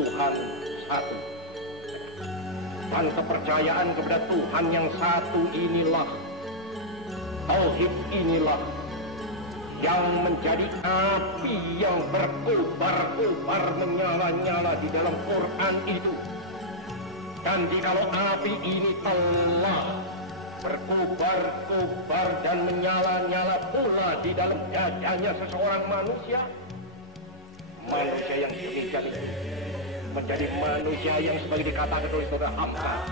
Tuhan satu. Dan kepercayaan kepada Tuhan yang satu inilah, tauhid inilah yang menjadi api yang berkobar-kobar menyala-nyala di dalam Quran itu. Dan jikalau api ini telah berkobar-kobar dan menyala-nyala pula di dalam dadanya seseorang manusia, manusia yang demikian itu menjadi manusia yang sebagai dikatakan oleh saudara Hamka.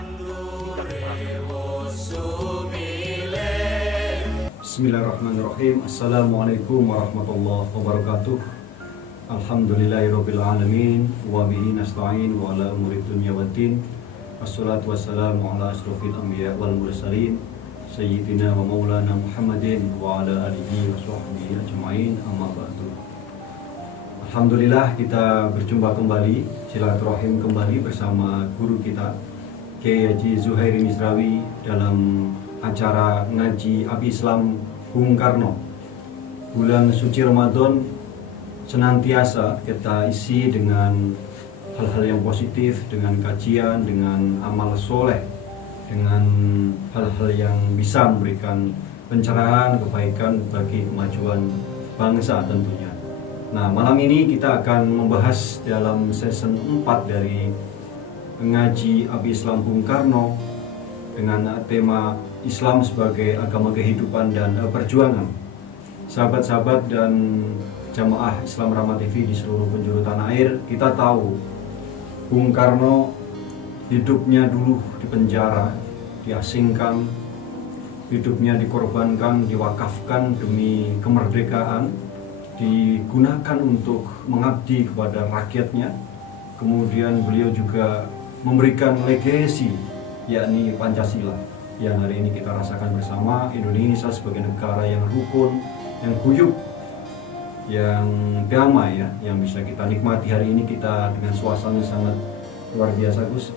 Bismillahirrahmanirrahim. Assalamualaikum warahmatullahi wabarakatuh. Alhamdulillahirabbil alamin wa bihi nasta'in wa ala umuri dunya waddin. Wassalatu wassalamu ala asrofil anbiya wal mursalin sayyidina wa maulana Muhammadin wa ala alihi wa sahbihi ajma'in, amma ba'du. Alhamdulillah, kita berjumpa kembali, silaturahim kembali bersama guru kita Kiai Haji Zuhairi Misrawi dalam acara ngaji Api Islam Bung Karno. Bulan suci Ramadan senantiasa kita isi dengan hal-hal yang positif, dengan kajian, dengan amal soleh, dengan hal-hal yang bisa memberikan pencerahan, kebaikan bagi kemajuan bangsa tentunya. Nah, malam ini kita akan membahas dalam season 4 dari ngaji Api Islam Bung Karno dengan tema Islam sebagai agama kehidupan dan perjuangan. Sahabat-sahabat dan jamaah Islam Rahmat TV di seluruh penjuru tanah air, kita tahu Bung Karno hidupnya dulu di penjara, diasingkan, hidupnya dikorbankan, diwakafkan demi kemerdekaan, digunakan untuk mengabdi kepada rakyatnya. Kemudian beliau juga memberikan legasi, yakni Pancasila, yang hari ini kita rasakan bersama. Indonesia sebagai negara yang rukun, yang guyup, yang damai, ya, yang bisa kita nikmati hari ini. Kita dengan suasana sangat luar biasa, Gus,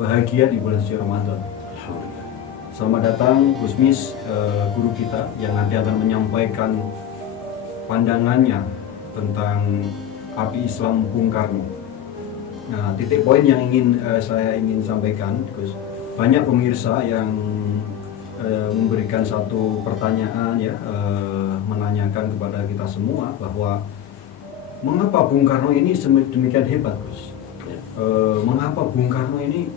bahagia di bulan suci Ramadan. Selamat datang Gus Mis, guru kita yang nanti akan menyampaikan pandangannya tentang Api Islam Bung Karno. Nah, titik poin yang saya ingin sampaikan, Gus, banyak pemirsa yang memberikan satu pertanyaan, ya, menanyakan kepada kita semua bahwa mengapa Bung Karno ini demikian hebat, Gus? Mengapa Bung Karno ini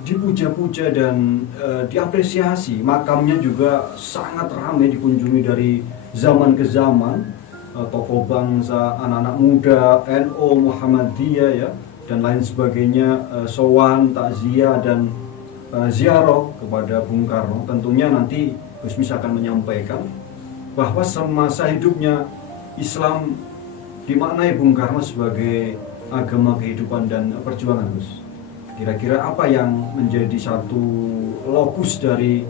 dipuja-puja dan diapresiasi? Makamnya juga sangat ramai dikunjungi dari zaman ke zaman, tokoh bangsa, anak-anak muda, NU, Muhammadiyah, ya, dan lain sebagainya, sowan, takziah dan ziarah kepada Bung Karno. Tentunya nanti Gus Mis akan menyampaikan bahwa semasa hidupnya Islam dimaknai Bung Karno sebagai agama kehidupan dan perjuangan, Gus. Kira-kira apa yang menjadi satu lokus dari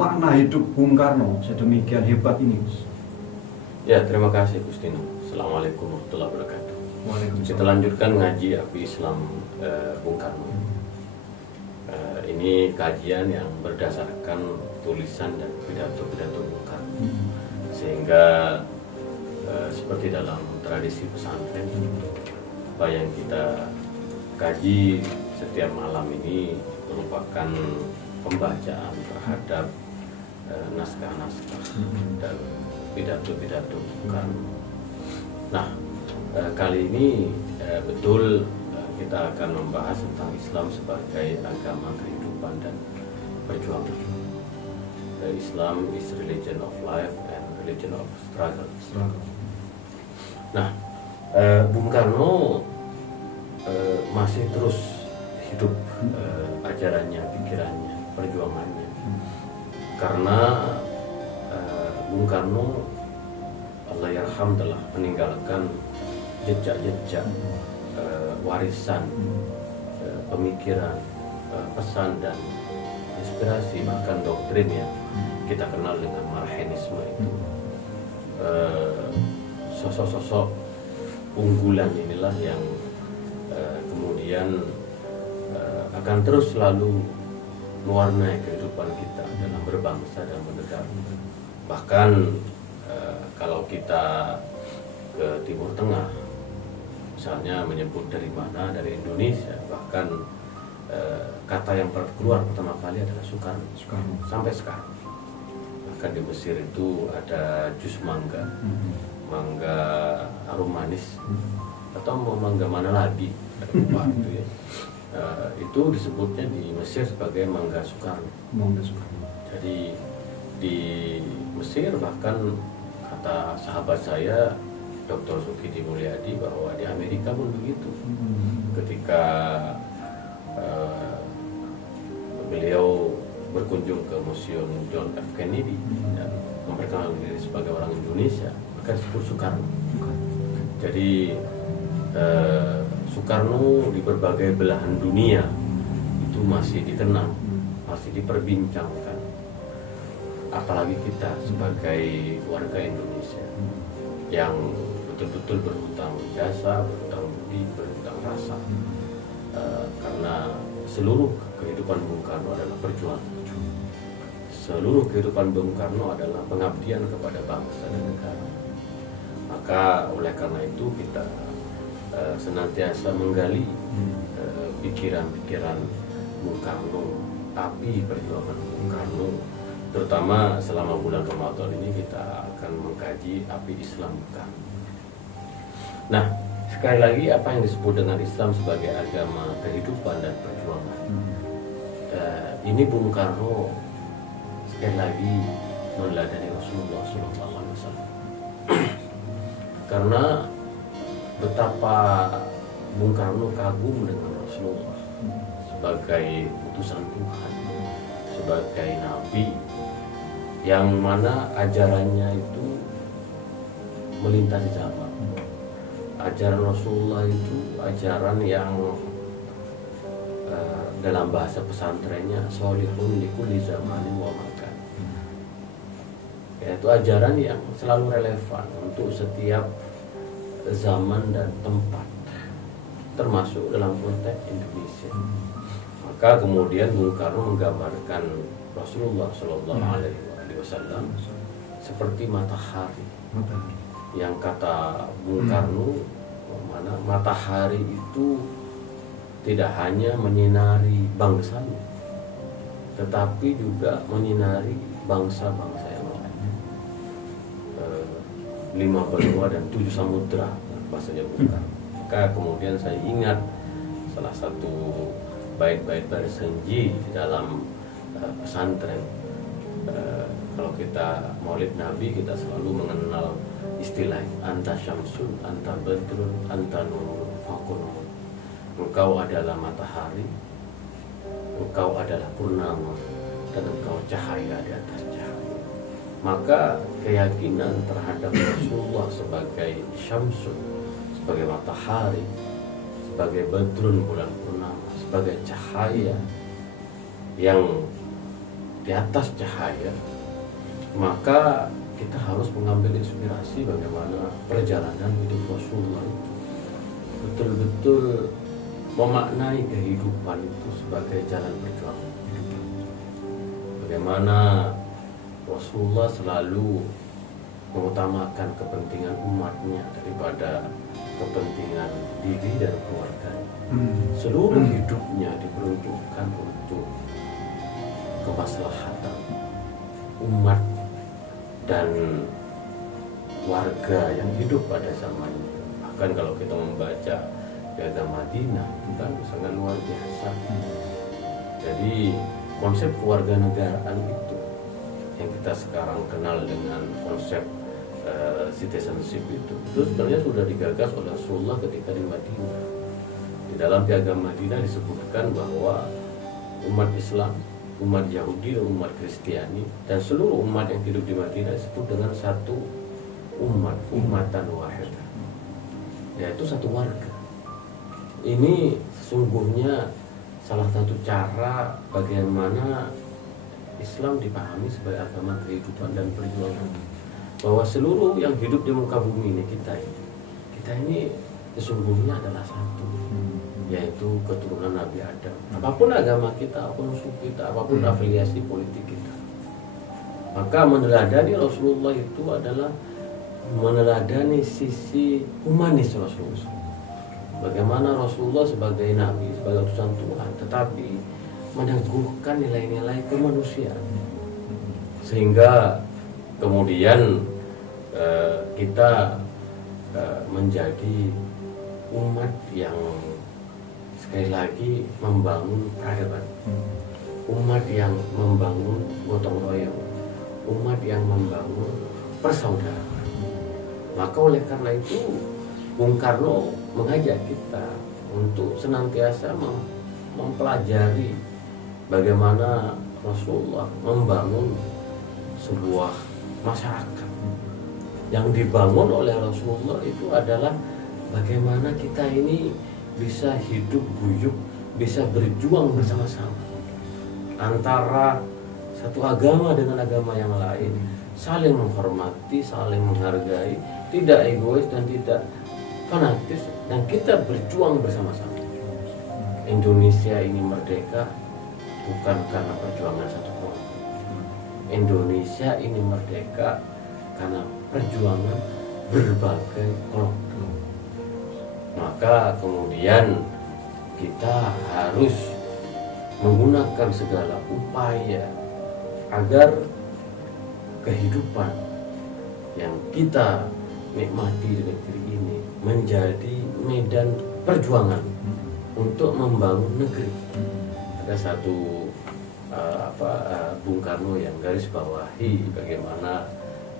makna hidup Bung Karno sedemikian hebat ini, Gus? Ya, terima kasih Gustino. Assalamualaikum warahmatullahi wabarakatuh. Waalaikumsalam. Kita lanjutkan ngaji Api Islam Bung Karno. Ini kajian yang berdasarkan tulisan dan pidato-pidato Bung Karno, sehingga seperti dalam tradisi pesantren, apa yang kita kaji setiap malam ini merupakan pembacaan terhadap naskah-naskah dan pidato-pidato Bung Karno. Nah, kali ini betul kita akan membahas tentang Islam sebagai agama kehidupan dan perjuangan. Islam is religion of life and religion of struggle. Nah, Bung Karno masih terus hidup ajarannya, pikirannya, perjuangannya. Karena Bung Karno, Allahyarham, telah meninggalkan jejak-jejak warisan, pemikiran, pesan dan inspirasi, bahkan doktrin yang kita kenal dengan Marxisme itu. Sosok-sosok unggulan inilah yang kemudian akan terus selalu mewarnai kehidupan kita dalam berbangsa dan bernegara. Bahkan kalau kita ke Timur Tengah, misalnya menyebut dari mana, dari Indonesia, bahkan kata yang keluar pertama kali adalah Soekarno. Sampai sekarang. Bahkan di Mesir itu ada jus mangga, mangga harum manis, atau mangga mana lagi, lupa itu ya. Itu disebutnya di Mesir sebagai mangga Soekarno. Jadi di Mesir bahkan kata sahabat saya Dr. Sukidi Mulyadi bahwa di Amerika pun begitu. Ketika beliau berkunjung ke Museum John F. Kennedy dan memperkenalkan diri sebagai orang Indonesia, maka disebut Soekarno. Jadi Soekarno di berbagai belahan dunia itu masih dikenal, masih diperbincangkan. Apalagi kita sebagai warga Indonesia yang betul-betul berhutang jasa, berhutang budi, berhutang rasa, karena seluruh kehidupan Bung Karno adalah perjuangan. Seluruh kehidupan Bung Karno adalah pengabdian kepada bangsa dan negara. Maka oleh karena itu kita senantiasa menggali pikiran-pikiran Bung Karno, api perjuangan Bung Karno. Terutama selama bulan Ramadan ini kita akan mengkaji api Islam Bung Karno. Nah, sekali lagi apa yang disebut dengan Islam sebagai agama kehidupan dan perjuangan. Ini Bung Karno sekali lagi meneladani Rasulullah SAW. Karena betapa Bung Karno kagum dengan Rasulullah sebagai utusan Tuhan, sebagai nabi yang mana ajarannya itu melintasi zaman. Ajaran Rasulullah itu ajaran yang dalam bahasa pesantrennya sholihun likulli zamanin wa makan, yaitu ajaran yang selalu relevan untuk setiap zaman dan tempat, termasuk dalam konteks Indonesia. Maka kemudian Bung Karno menggambarkan Rasulullah SAW seperti matahari, yang kata Bung Karno, mana matahari itu tidak hanya menyinari bangsanya, tetapi juga menyinari bangsa-bangsa yang lain. 5 benua dan 7 samudra bahasanya Bung Karno. Maka kemudian saya ingat salah satu bait-bait bersenji di dalam pesantren. Kalau kita maulid Nabi, kita selalu mengenal istilah anta syamsun, anta badrun, anta nurun, fakun. Engkau adalah matahari, engkau adalah purnama, dan engkau cahaya di atas cahaya. Maka keyakinan terhadap Rasulullah sebagai syamsun, sebagai matahari, sebagai badrun, bulan purnama, sebagai cahaya yang di atas cahaya, maka kita harus mengambil inspirasi bagaimana perjalanan hidup Rasulullah itu betul-betul memaknai kehidupan itu sebagai jalan perjuangan. Bagaimana Rasulullah selalu mengutamakan kepentingan umatnya daripada kepentingan diri dan keluarganya. Seluruh hidupnya diperuntukkan untuk kemaslahatan umat dan warga yang hidup pada zaman itu. Bahkan kalau kita membaca Piagam Madinah itu kan sangat luar biasa. Jadi konsep kewarganegaraan itu yang kita sekarang kenal dengan konsep citizenship itu sebenarnya sudah digagas oleh Rasulullah ketika di Madinah. Di dalam Piagam Madinah disebutkan bahwa umat Islam, umat Yahudi dan umat Kristiani dan seluruh umat yang hidup di Madinah disebut dengan satu umat, umatan wahidah, yaitu satu warga. Ini sesungguhnya salah satu cara bagaimana Islam dipahami sebagai agama kehidupan dan perjuangan, bahwa seluruh yang hidup di muka bumi ini kita ini sesungguhnya adalah satu, yaitu keturunan Nabi Adam. Apapun agama kita, apapun suku kita, apapun afiliasi politik kita, maka meneladani Rasulullah itu adalah meneladani sisi humanis Rasulullah. bagaimana Rasulullah sebagai nabi, sebagai utusan Tuhan, tetapi meneguhkan nilai-nilai kemanusiaan, sehingga kemudian kita menjadi umat yang sekali lagi membangun peradaban, umat yang membangun gotong royong, umat yang membangun persaudaraan. Maka oleh karena itu Bung Karno mengajak kita untuk senantiasa mempelajari bagaimana Rasulullah membangun sebuah masyarakat. Yang dibangun oleh Rasulullah itu adalah bagaimana kita ini bisa hidup guyup, bisa berjuang bersama-sama antara satu agama dengan agama yang lain, saling menghormati, saling menghargai, tidak egois dan tidak fanatis, dan kita berjuang bersama-sama. Indonesia ini merdeka bukan karena perjuangan satu kelompok. Indonesia ini merdeka karena perjuangan berbagai kelompok. Maka kemudian kita harus menggunakan segala upaya agar kehidupan yang kita nikmati di negeri ini menjadi medan perjuangan untuk membangun negeri. Ada satu Bung Karno yang garis bawahi bagaimana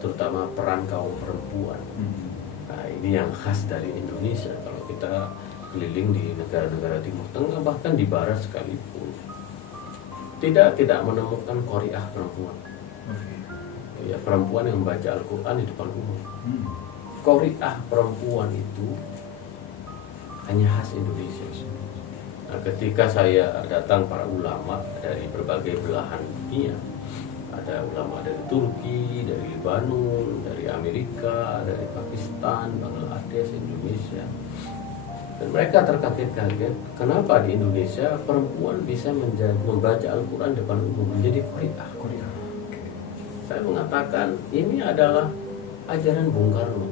terutama peran kaum perempuan. Nah, ini yang khas dari Indonesia. Kalau kita keliling di negara-negara Timur Tengah, bahkan di Barat sekalipun, tidak menemukan qari'ah perempuan. Ya, perempuan yang membaca Al-Quran di depan umum. Qari'ah perempuan itu hanya khas Indonesia. Nah, ketika saya datang para ulama dari berbagai belahan dunia, ada ulama dari Turki, dari Lebanon, dari Amerika, dari Pakistan, Bangladesh, Indonesia, dan mereka terkaget-kaget kenapa di Indonesia perempuan bisa membaca Al-Quran depan umum, menjadi qari'ah. Saya mengatakan ini adalah ajaran Bung Karno.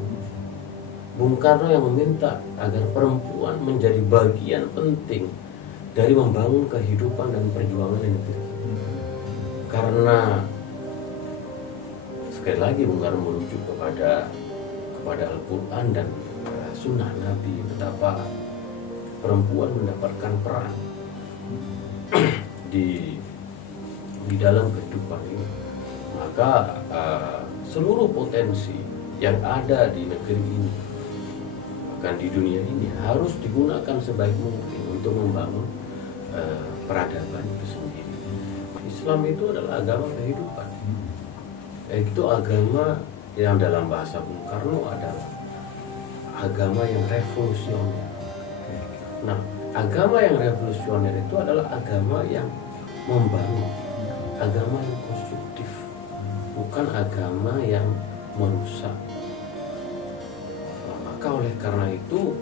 Bung Karno yang meminta agar perempuan menjadi bagian penting dari membangun kehidupan dan perjuangan di negeri. Karena sekali lagi Bung Karno merujuk kepada Al-Quran dan Sunnah Nabi, betapa perempuan mendapatkan peran di dalam kehidupan ini. Maka seluruh potensi yang ada di negeri ini, bahkan di dunia ini, harus digunakan sebaik mungkin untuk membangun peradaban itu sendiri. Islam itu adalah agama kehidupan. Itu agama yang dalam bahasa Bung Karno adalah agama yang revolusioner. Nah, agama yang revolusioner itu adalah agama yang membangun, agama yang konstruktif, bukan agama yang merusak. Nah, maka oleh karena itu,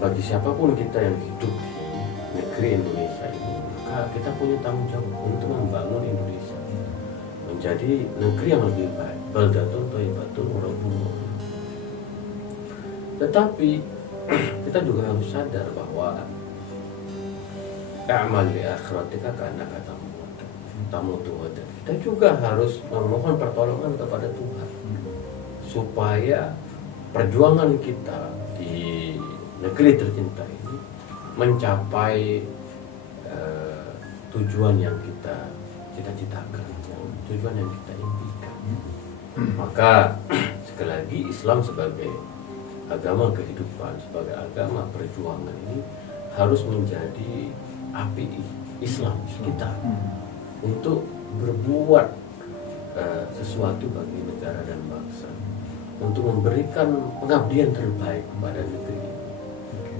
bagi siapapun kita yang hidup di negeri Indonesia ini, maka kita punya tanggung jawab untuk membangun Indonesia menjadi negeri yang lebih baik. Baldatun thayyibatun wa rabbun ghafur. Tetapi kita juga harus sadar bahwa a'mal li akhiratika ka'annaka tamutu. Kita juga harus memohon pertolongan kepada Tuhan supaya perjuangan kita di negeri tercinta ini mencapai tujuan yang kita cita-citakan, tujuan yang kita impikan. Maka sekali lagi Islam sebagai agama kehidupan, sebagai agama perjuangan ini harus menjadi api Islam kita untuk berbuat sesuatu bagi negara dan bangsa, untuk memberikan pengabdian terbaik kepada negeri ini.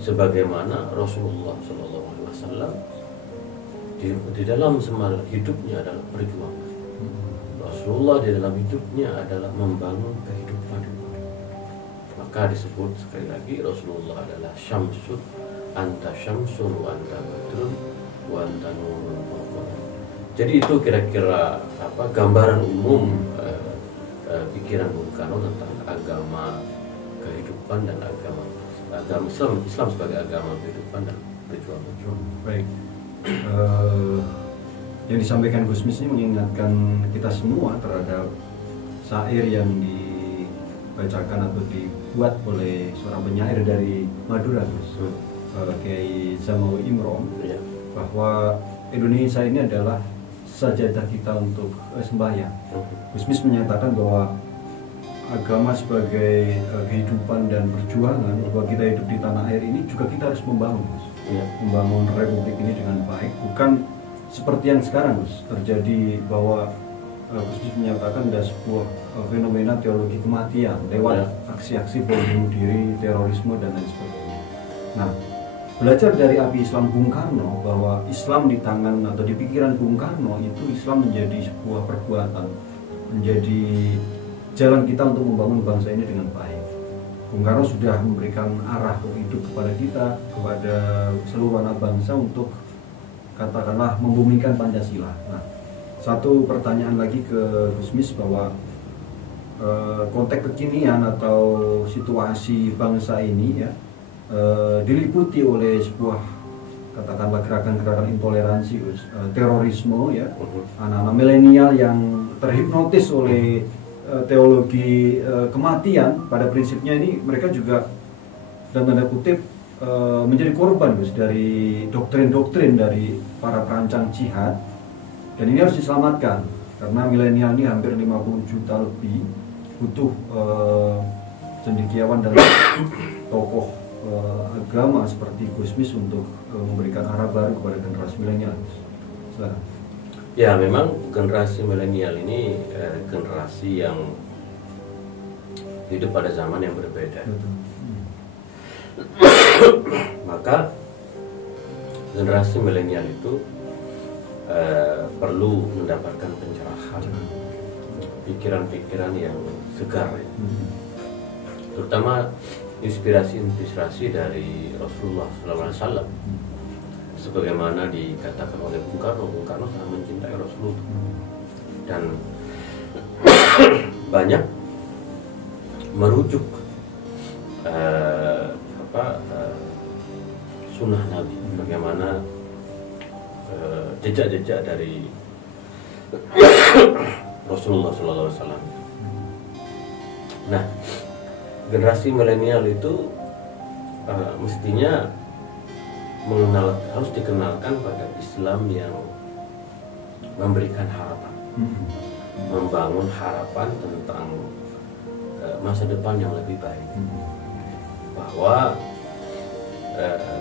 Sebagaimana Rasulullah SAW di dalam semua hidupnya adalah perjuangan. Rasulullah di dalam hidupnya adalah membangun kehidupan. Maka disebut sekali lagi Rasulullah adalah syamsun, anta syamsun wa anta badrun wa anta nurun. Jadi itu kira-kira gambaran umum pikiran Bung Karno tentang agama kehidupan dan agama bangsa. agama Islam sebagai agama kehidupan dan berjuang. Baik. Yang disampaikan Gusmis ini mengingatkan kita semua terhadap syair yang dibacakan atau dibuat oleh seorang penyair dari Madura, Gus, Kiai Zamawi Imron, Ya. bahwa Indonesia ini adalah sajadah kita untuk sembahyang. Gusmis menyatakan bahwa agama sebagai kehidupan dan perjuangan bahwa kita hidup di tanah air ini juga kita harus membangun, Gus. Ya. Membangun republik ini dengan baik, bukan seperti yang sekarang, Gus, terjadi bahwa Gusmis menyatakan ada sebuah fenomena teologi kematian lewat aksi-aksi bom bunuh diri, terorisme dan lain sebagainya. Nah, belajar dari Abi Islam Bung Karno bahwa Islam di tangan atau di pikiran Bung Karno itu Islam menjadi sebuah perbuatan, menjadi jalan kita untuk membangun bangsa ini dengan baik. Bung Karno sudah memberikan arah hidup kepada kita, kepada seluruh anak bangsa untuk katakanlah membumikan Pancasila. Nah, satu pertanyaan lagi ke Gusmis bahwa konteks kekinian atau situasi bangsa ini ya diliputi oleh sebuah katakanlah gerakan-gerakan intoleransi, terorisme ya, anak-anak milenial yang terhipnotis oleh teologi kematian. Pada prinsipnya ini mereka juga dalam tanda kutip menjadi korban, Gus, dari doktrin-doktrin dari para perancang jihad, dan ini harus diselamatkan karena milenial ini hampir 50 juta lebih, butuh cendekiawan dan tokoh agama seperti Gusmis untuk memberikan arah baru kepada generasi milenial. Silakan. Ya, memang generasi milenial ini generasi yang hidup pada zaman yang berbeda. Maka generasi milenial itu perlu mendapatkan pencerahan, pikiran-pikiran yang segar, terutama inspirasi dari Rasulullah SAW. Sebagaimana dikatakan oleh Bung Karno sangat mencintai Rasulullah dan banyak merujuk sunnah Nabi, bagaimana jejak-jejak dari Rasulullah SAW. Nah, generasi milenial itu mestinya harus dikenalkan pada Islam yang memberikan harapan, membangun harapan tentang masa depan yang lebih baik, bahwa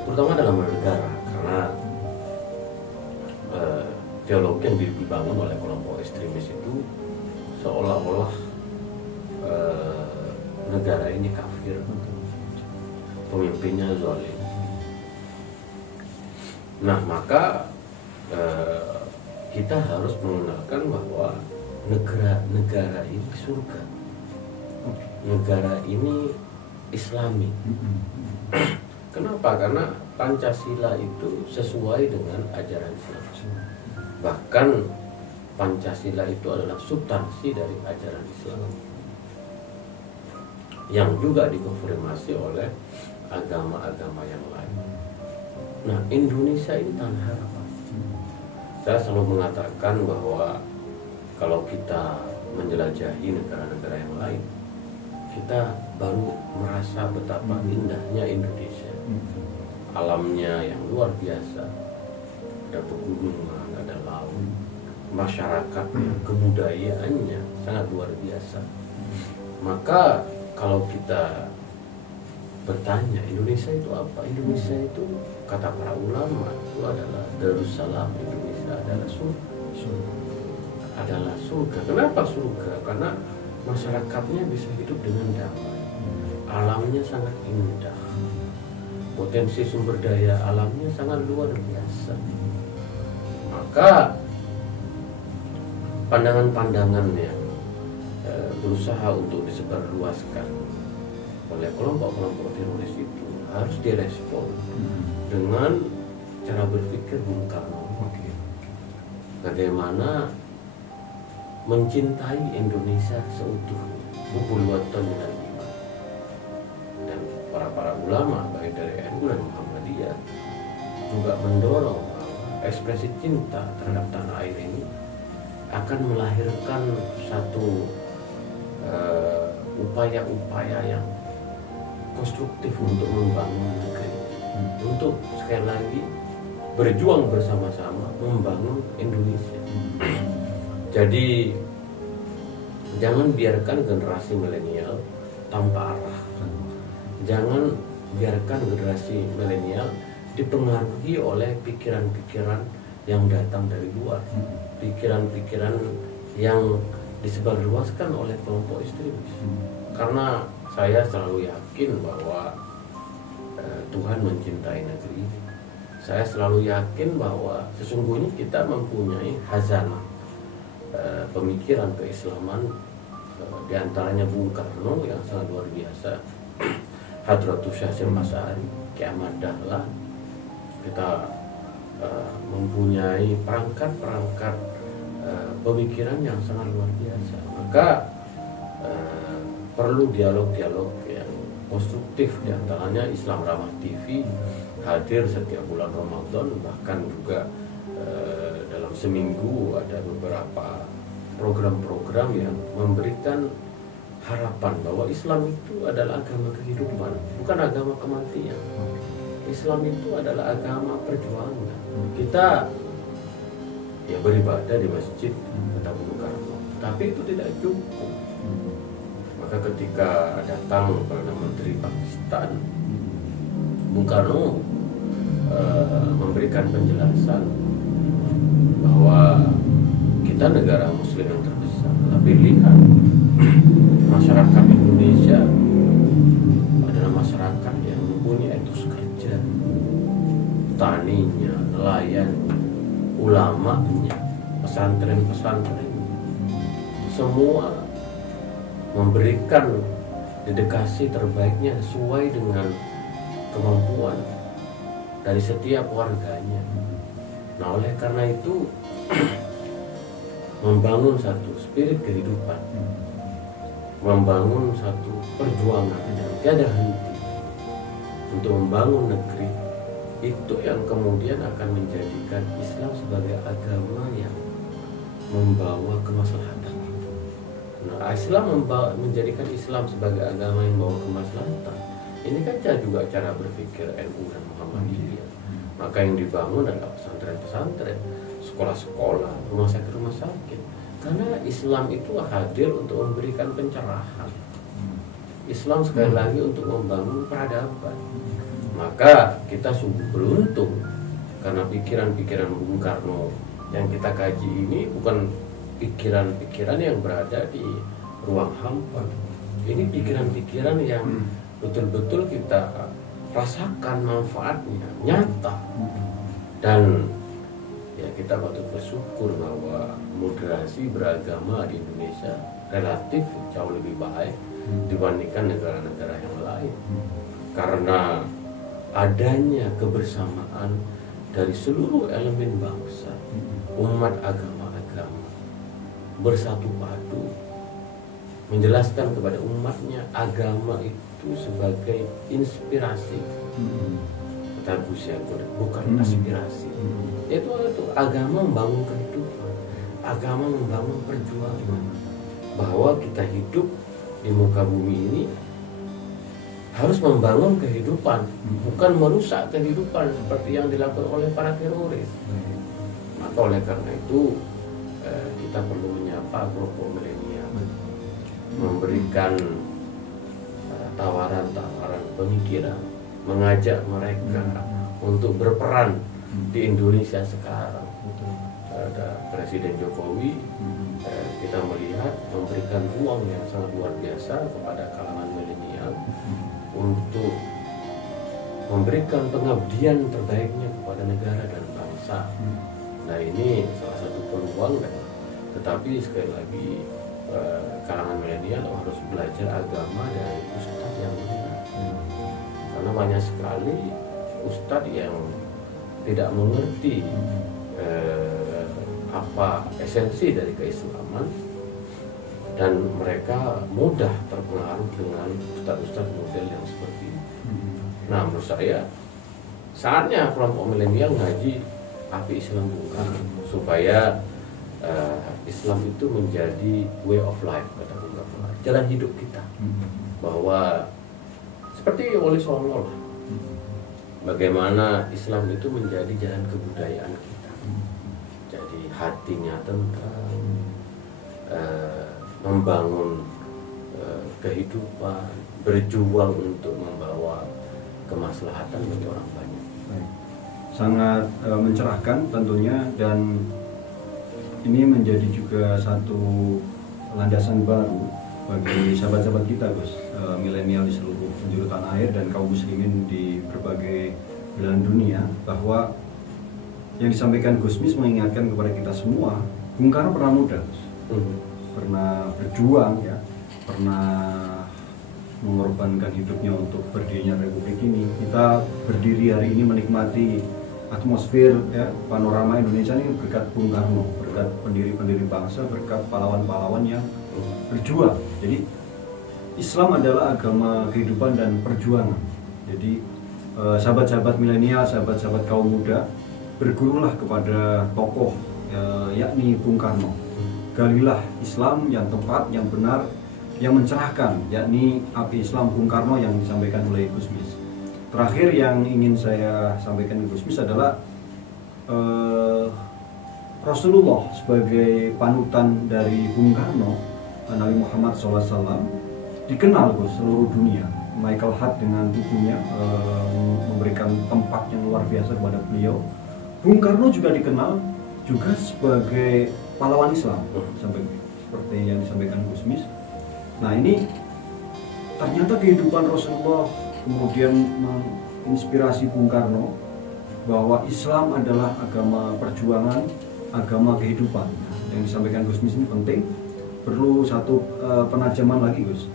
terutama dalam bernegara, karena teologi yang dibangun oleh kelompok ekstremis itu seolah-olah negara ini kafir, pemimpinnya zalim. Nah, maka kita harus mengenalkan bahwa negara ini surga, negara ini Islami. Kenapa? Karena Pancasila itu sesuai dengan ajaran Islam. Bahkan Pancasila itu adalah substansi dari ajaran Islam yang juga dikonfirmasi oleh agama-agama yang lain. Nah, Indonesia ini tanah harapan. Saya selalu mengatakan bahwa kalau kita menjelajahi negara-negara yang lain, kita baru merasa betapa indahnya Indonesia. Alamnya yang luar biasa, ada pegunungan, ada laut, masyarakatnya, kebudayaannya sangat luar biasa. Maka kalau kita bertanya Indonesia itu apa? Indonesia itu kata para ulama itu adalah Darussalam. Indonesia adalah surga. Kenapa surga? Karena masyarakatnya bisa hidup dengan damai, alamnya sangat indah, potensi sumber daya alamnya sangat luar biasa. Maka pandangan-pandangan yang berusaha untuk disebarluaskan oleh kelompok-kelompok teroris itu harus direspon dengan cara berpikir Bung Karno. Bagaimana mencintai Indonesia seutuhnya, dan para para ulama baik dari NU dan Muhammadiyah juga mendorong bahwa ekspresi cinta terhadap tanah air ini akan melahirkan satu upaya-upaya yang konstruktif untuk membangun negeri, untuk sekali lagi berjuang bersama-sama membangun Indonesia. Jadi jangan biarkan generasi milenial tanpa arah. Jangan biarkan generasi milenial dipengaruhi oleh pikiran-pikiran yang datang dari luar, pikiran-pikiran yang disebarluaskan oleh kelompok ekstremis. Karena saya selalu yakin bahwa Tuhan mencintai negeri ini. Saya selalu yakin bahwa sesungguhnya kita mempunyai khazanah pemikiran keislaman, di antaranya Bung Karno yang sangat luar biasa, Hadratus Hashim Asy'ari, Ki Ahmad Dahlan. Kita mempunyai perangkat-perangkat pemikiran yang sangat luar biasa. Maka perlu dialog-dialog yang konstruktif, di antaranya Islam Ramah TV hadir setiap bulan Ramadan, bahkan juga dalam seminggu ada beberapa program-program yang memberikan harapan bahwa Islam itu adalah agama kehidupan, bukan agama kematian. Islam itu adalah agama perjuangan. Kita ya beribadah di masjid kata Bung Karno, tapi itu tidak cukup. Maka ketika datang Perdana Menteri Pakistan, Bung Karno memberikan penjelasan bahwa kita negara Muslim yang terbesar, tapi lihat masyarakat Indonesia adalah masyarakat yang mempunyai etos kerja, petaninya, nelayan, ulamanya, pesantren-pesantren, semua memberikan dedikasi terbaiknya sesuai dengan kemampuan dari setiap warganya. Nah, oleh karena itu membangun satu spirit kehidupan, membangun satu perjuangan yang tiada henti untuk membangun negeri, itu yang kemudian akan menjadikan Islam sebagai agama yang membawa kemaslahatan. Nah, Islam menjadikan Islam sebagai agama yang membawa kemaslahatan. Ini kan juga cara berpikir NU dan Muhammadiyah. Maka yang dibangun adalah pesantren-pesantren, sekolah-sekolah, rumah sakit. Karena Islam itu hadir untuk memberikan pencerahan. Islam sekali lagi untuk membangun peradaban. Maka kita sungguh beruntung karena pikiran-pikiran Bung Karno yang kita kaji ini bukan pikiran-pikiran yang berada di ruang hampa. Ini pikiran-pikiran yang betul-betul kita rasakan manfaatnya nyata. Dan ya kita patut bersyukur bahwa moderasi beragama di Indonesia relatif jauh lebih baik dibandingkan negara-negara yang lain, karena adanya kebersamaan dari seluruh elemen bangsa, umat agama-agama bersatu padu menjelaskan kepada umatnya agama itu sebagai inspirasi. Kata Gus Yahya, bukan aspirasi. Itu agama membangun kehidupan, agama membangun perjuangan, bahwa kita hidup di muka bumi ini harus membangun kehidupan, bukan merusak kehidupan seperti yang dilakukan oleh para teroris. Maka oleh karena itu kita perlu menyapa kelompok milenial, memberikan tawaran-tawaran pemikiran, mengajak mereka untuk berperan di Indonesia sekarang. Ada Presiden Jokowi, kita melihat memberikan ruang yang sangat luar biasa kepada kalangan milenial untuk memberikan pengabdian terbaiknya kepada negara dan bangsa. Nah, ini salah satu peluang, tetapi sekali lagi kalangan milenial harus belajar agama dari ustadz yang benar. Karena banyak sekali ustadz yang tidak mengerti apa esensi dari keislaman, dan mereka mudah terpengaruh dengan ustadz-ustadz model yang seperti itu. Nah, menurut saya saatnya kelompok milenial ngaji api Islam Bung Karno supaya Islam itu menjadi way of life, kata Bung Karno, jalan hidup kita. Bahwa seperti Wali Songo, bagaimana Islam itu menjadi jalan kebudayaan kita. Jadi hatinya tentram, membangun kehidupan, berjuang untuk membawa kemaslahatan bagi orang banyak. Sangat mencerahkan tentunya, dan ini menjadi juga satu landasan baru bagi sahabat-sahabat kita, Gus, milenial di seluruh penjuru tanah air dan kaum muslimin di berbagai belahan dunia, bahwa yang disampaikan Gusmis mengingatkan kepada kita semua, Bung Karno pernah muda, Gus. Pernah berjuang, ya, pernah mengorbankan hidupnya untuk berdirinya Republik ini. Kita berdiri hari ini menikmati atmosfer, ya, panorama Indonesia ini berkat Bung Karno, berkat pendiri-pendiri bangsa, berkat pahlawan-pahlawan yang berjuang. Jadi Islam adalah agama kehidupan dan perjuangan. Jadi sahabat-sahabat milenial, sahabat-sahabat kaum muda, bergurulah kepada tokoh yakni Bung Karno. Galilah Islam yang tepat, yang benar, yang mencerahkan, yakni api Islam Bung Karno yang disampaikan oleh Gusmis. Terakhir yang ingin saya sampaikan ke Gusmis adalah Rasulullah sebagai panutan dari Bung Karno, Nabi Muhammad SAW, dikenal ke seluruh dunia. Michael Hart dengan bukunya memberikan tempat yang luar biasa kepada beliau. Bung Karno juga dikenal juga sebagai pahlawan Islam, sampai seperti yang disampaikan Gusmis. Nah, ini ternyata kehidupan Rasulullah kemudian menginspirasi Bung Karno bahwa Islam adalah agama perjuangan, agama kehidupan. Yang disampaikan Gusmis ini penting, perlu satu penajaman lagi, Gus,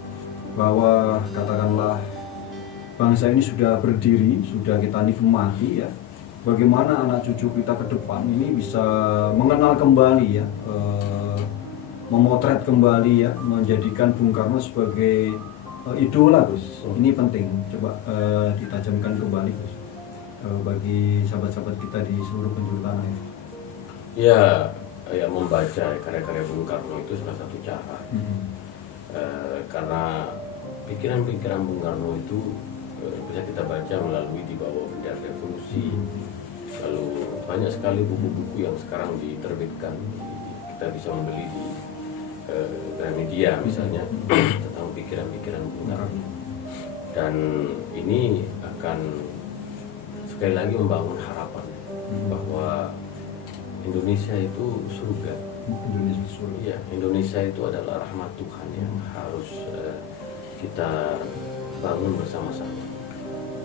bahwa katakanlah bangsa ini sudah berdiri, sudah kita nikmati, ya, bagaimana anak cucu kita ke depan ini bisa mengenal kembali, ya, memotret kembali, ya, menjadikan Bung Karno sebagai idola, Gus. Ini penting, coba ditajamkan kembali, Gus, bagi sahabat-sahabat kita di seluruh penjuru tanah ini. Ya, membaca karya-karya Bung Karno itu salah satu cara. Karena pikiran-pikiran Bung Karno itu bisa kita baca melalui di bawah bendera revolusi. Lalu banyak sekali buku-buku yang sekarang diterbitkan, kita bisa membeli di Gramedia misalnya, tentang pikiran-pikiran Bung Karno. Dan ini akan sekali lagi membangun harapan bahwa Indonesia itu surga. Ya, Indonesia itu adalah rahmat Tuhan yang harus kita bangun bersama-sama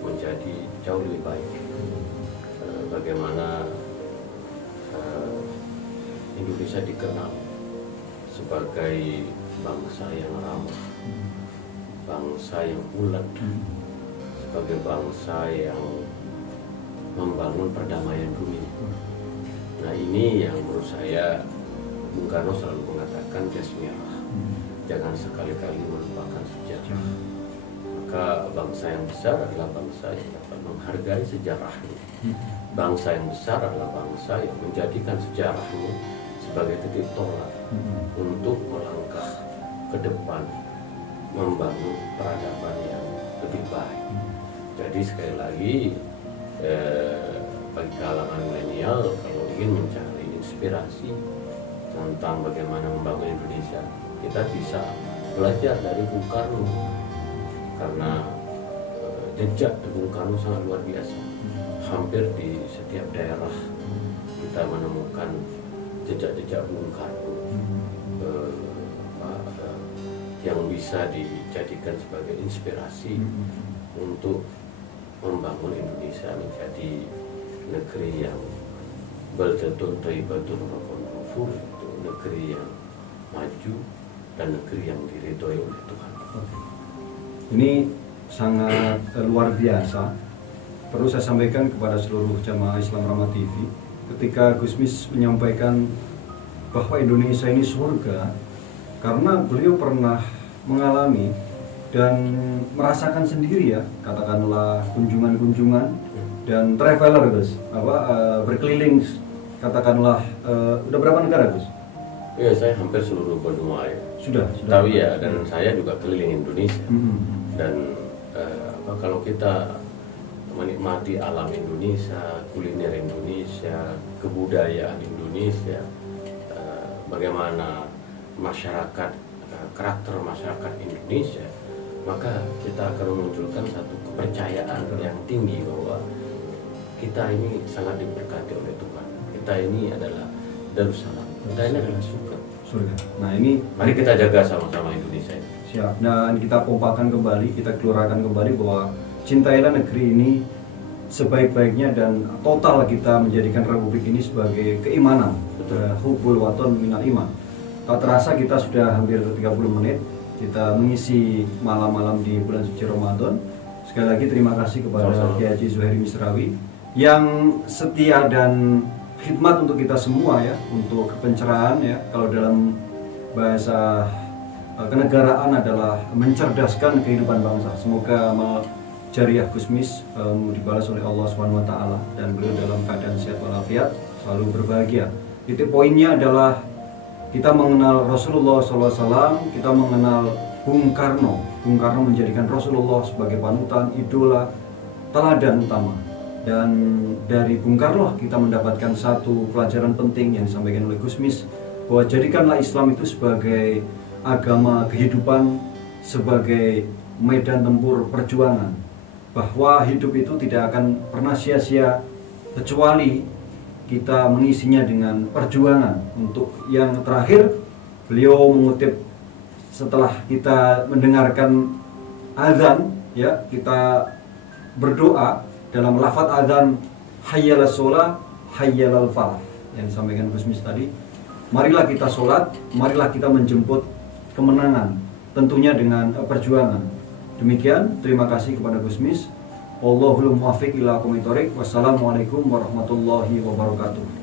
menjadi jauh lebih baik. Bagaimana Indonesia dikenal sebagai bangsa yang ramah, bangsa yang ulet, sebagai bangsa yang membangun perdamaian dunia. Nah, ini yang menurut saya Bung Karno selalu mengatakan jas merah, jangan sekali-kali melupakan sejarah. Maka bangsa yang besar adalah bangsa yang dapat menghargai sejarahnya. Bangsa yang besar adalah bangsa yang menjadikan sejarahnya sebagai titik tolak untuk melangkah ke depan, membangun peradaban yang lebih baik. Jadi sekali lagi bagi kalangan milenial, kalau ingin mencari inspirasi tentang bagaimana membangun Indonesia, kita bisa belajar dari Bung Karno, karena jejak Bung Karno sangat luar biasa. Hampir di setiap daerah kita menemukan jejak-jejak Bung Karno yang bisa dijadikan sebagai inspirasi untuk membangun Indonesia menjadi negeri yang baldatun thayyibatun rabbun ghafur, itu negeri yang maju dan negeri yang diridhoi oleh Tuhan. Ini sangat luar biasa. Perlu saya sampaikan kepada seluruh jamaah Islam Rahmat TV, ketika Gusmis menyampaikan bahwa Indonesia ini surga, karena beliau pernah mengalami dan merasakan sendiri ya, katakanlah kunjungan-kunjungan dan traveler Gus, berkeliling katakanlah udah berapa negara Gus? Ya, saya hampir seluruh benua ya. Sudah. Tapi ya, dan saya juga keliling Indonesia. Dan kalau kita menikmati alam Indonesia, kuliner Indonesia, kebudayaan Indonesia, bagaimana masyarakat, karakter masyarakat Indonesia, maka kita akan memunculkan satu kepercayaan yang tinggi bahwa kita ini sangat diberkati oleh Tuhan. Kita ini adalah Darussalam. Kita ini adalah surga. Nah ini, mari kita jaga sama-sama Indonesia. Siap. Dan kita kompakan kembali, kita kelurakan kembali bahwa cintailah negeri ini sebaik-baiknya dan total kita menjadikan republik ini sebagai keimanan. Hubbul waton minal iman. Tak terasa kita sudah hampir 30 menit kita mengisi malam-malam di bulan suci Ramadan. Sekali lagi terima kasih kepada Kiai Haji Zuhairi Misrawi yang setia dan khidmat untuk kita semua ya, untuk pencerahan ya. Kalau dalam bahasa kenegaraan adalah mencerdaskan kehidupan bangsa. Semoga amal jariah Gusmis dibalas oleh Allah Subhanahu wa taala dan beliau dalam keadaan sehat walafiat, selalu berbahagia. Titik poinnya adalah kita mengenal Rasulullah SAW, kita mengenal Bung Karno. Bung Karno menjadikan Rasulullah sebagai panutan, idola, teladan utama. Dan dari Bung Karno kita mendapatkan satu pelajaran penting yang disampaikan oleh Gusmis, bahwa jadikanlah Islam itu sebagai agama kehidupan, sebagai medan tempur perjuangan, bahwa hidup itu tidak akan pernah sia-sia kecuali kita mengisinya dengan perjuangan. Untuk yang terakhir, beliau mengutip setelah kita mendengarkan azan ya, kita berdoa dalam lafaz azan, hayyalas sholat, hayyalal falah, yang disampaikan Gusmis tadi. Marilah kita sholat, marilah kita menjemput kemenangan, tentunya dengan perjuangan. Demikian, terima kasih kepada Gusmis. Wallahul muwaffiq ila aqwamit thoriq. Wassalamualaikum warahmatullahi wabarakatuh.